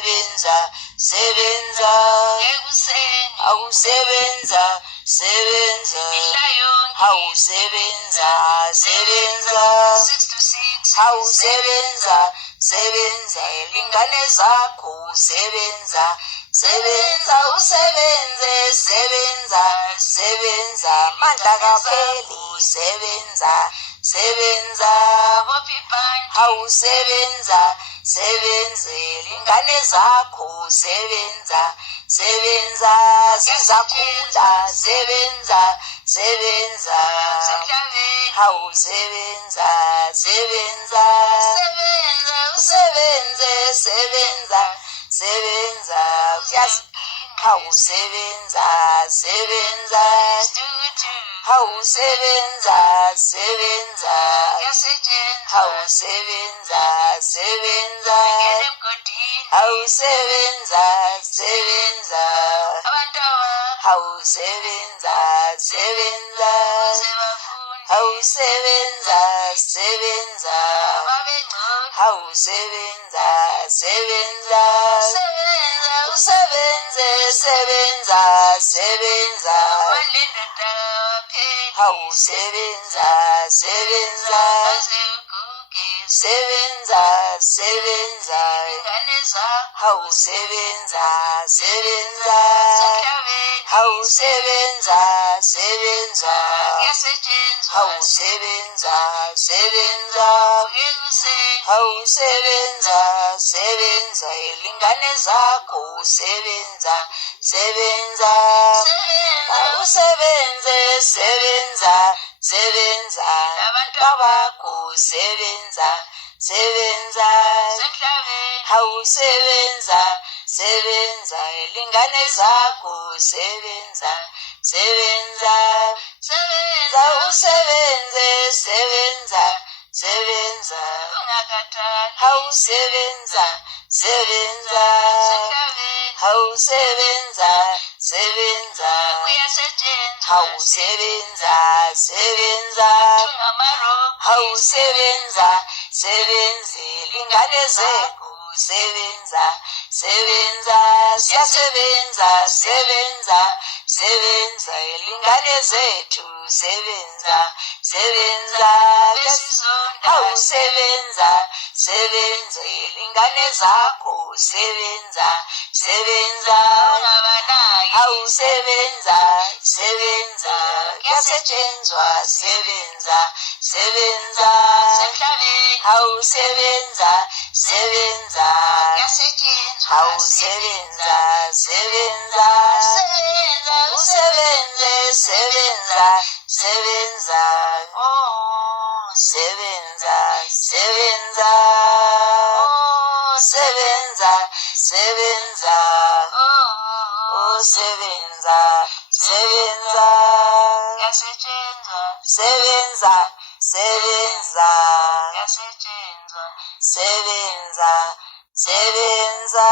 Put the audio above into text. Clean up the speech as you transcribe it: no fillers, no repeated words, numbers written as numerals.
sebenza sebenza awusebenza sebenza awusebenza sebenza awusebenza sebenza elingane zakho sebenza sebenza usebenze sebenza sebenza mandla kapheli sebenza sebenza awusebenza sebenze elingane zakho sebenza sebenza zizakhula sebenza sebenza awusebenza sebenza usebenze sebenza sebenza awusebenza sebenza awusebenza sebenza awusebenza sebenza awusebenza sebenza awusebenza sebenza awusebenza sebenza awusebenza sebenza usebenze sebenza sebenza awusebenza sebenza sebenza sebenza awusebenza sebenza awusebenza sebenza awusebenza sebenza awusebenza sebenza elingane zakho sebenza sebenza awusebenze sebenza sebenza babakho sebenza sebenza awusebenza sebenza elingane zakho sebenza sebenza sebenza usebenze sebenza sebenza awusebenza sebenza awusebenza sebenza awusebenza sebenza awusebenza sebenza elingane zakho sebenza sebenza siyasebenza sebenza sebenza elingane zethu sebenza sebenza awusebenza sebenza elingane zakho sebenza sebenza awusebenza sebenza kuyasetshenzwa sebenza sebenza awusebenza sebenza awusebenza sebenza usebenze sebenza sebenza sebenza sebenza sebenza sebenza usebenza sebenza sebenza sebenza sebenza sebenza